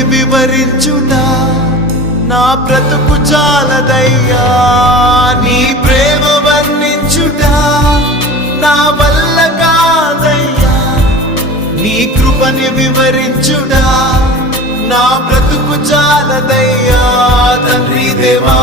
కృపని వివరించుట నా బ్రతుకు చాలదయ్యా. నీ ప్రేమ వర్ణించుట నా వల్ల కాదయ్యా. నీ కృపని వివరించుట నా బ్రతుకు చాలదయ్యా. తండ్రి దేవా